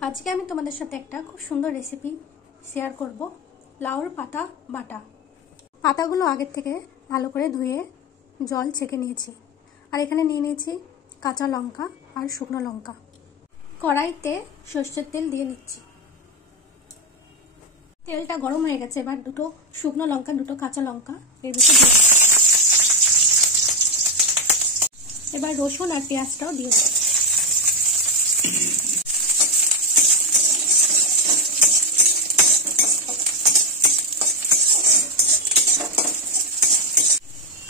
আজকে আমি তোমাদের সাথে একটা খুব সুন্দর রেসিপি শেয়ার করব। লাউর পাতা বাটা। পাতাগুলো আগের থেকে ভালো করে ধুয়ে জল ছেঁকে নিয়েছি। আর এখানে নিয়ে নিয়েছি কাঁচা লঙ্কা আর শুকনো লঙ্কা। কড়াইতে সর্ষের তেল দিয়ে নিচ্ছি। তেলটা গরম হয়ে গেছে। এবার দুটো শুকনো লঙ্কা, দুটো কাঁচা লঙ্কা এর ভিতরে দিয়ে দিচ্ছি। এবার রসুন আর পেঁয়াজটাও দিয়ে দিচ্ছি।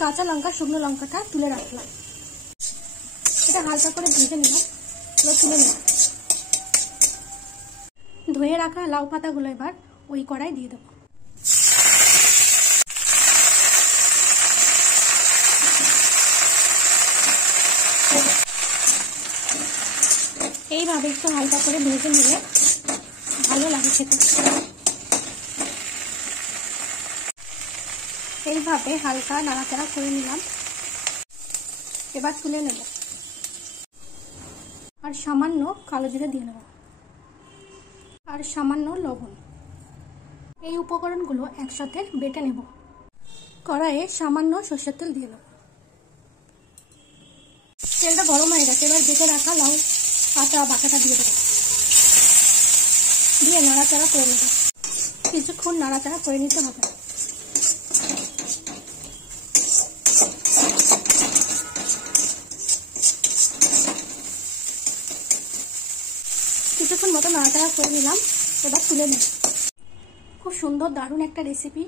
কাঁচা লঙ্কা শুকনো লঙ্কাটা তুলে রাখলাম। এটা হালকা করে ভেজে নিলাম। এবার তুলে নিলাম। ধুয়ে রাখা লাউ পাতাগুলো এবার ওই কড়াই দিয়ে দেবো। এইভাবে একটু হালকা করে ভেজে নিলে ভালো লাগে খেতে। এইভাবে হালকা নাড়াচাড়া করে নিলাম। এবার তুলে নেব আর সামান্য কালো জিরে দিয়ে নেব আর সামান্য লবণ। এই উপকরণগুলো একসাথে বেটে নেব। কড়াইয়ে সামান্য সর্ষের তেল দিয়ে নেব। তেলটা গরম হয়ে গেছে। এবার বেটে রাখা লাউ পাতা বাটাটা দিয়ে দেবো। দিয়ে নাড়াচাড়া করে নেব। কিছুক্ষণ নাড়াচাড়া করে নিতে হবে। কিছুক্ষণ মতো নাড়াচাড়া করে নিলাম। এবার তুলে নেব। খুব সুন্দর দারুণ একটা রেসিপি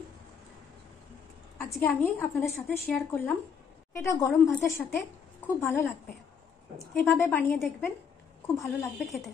আজকে আমি আপনাদের সাথে শেয়ার করলাম। এটা গরম ভাতের সাথে খুব ভালো লাগবে। এভাবে বানিয়ে দেখবেন, খুব ভালো লাগবে খেতে।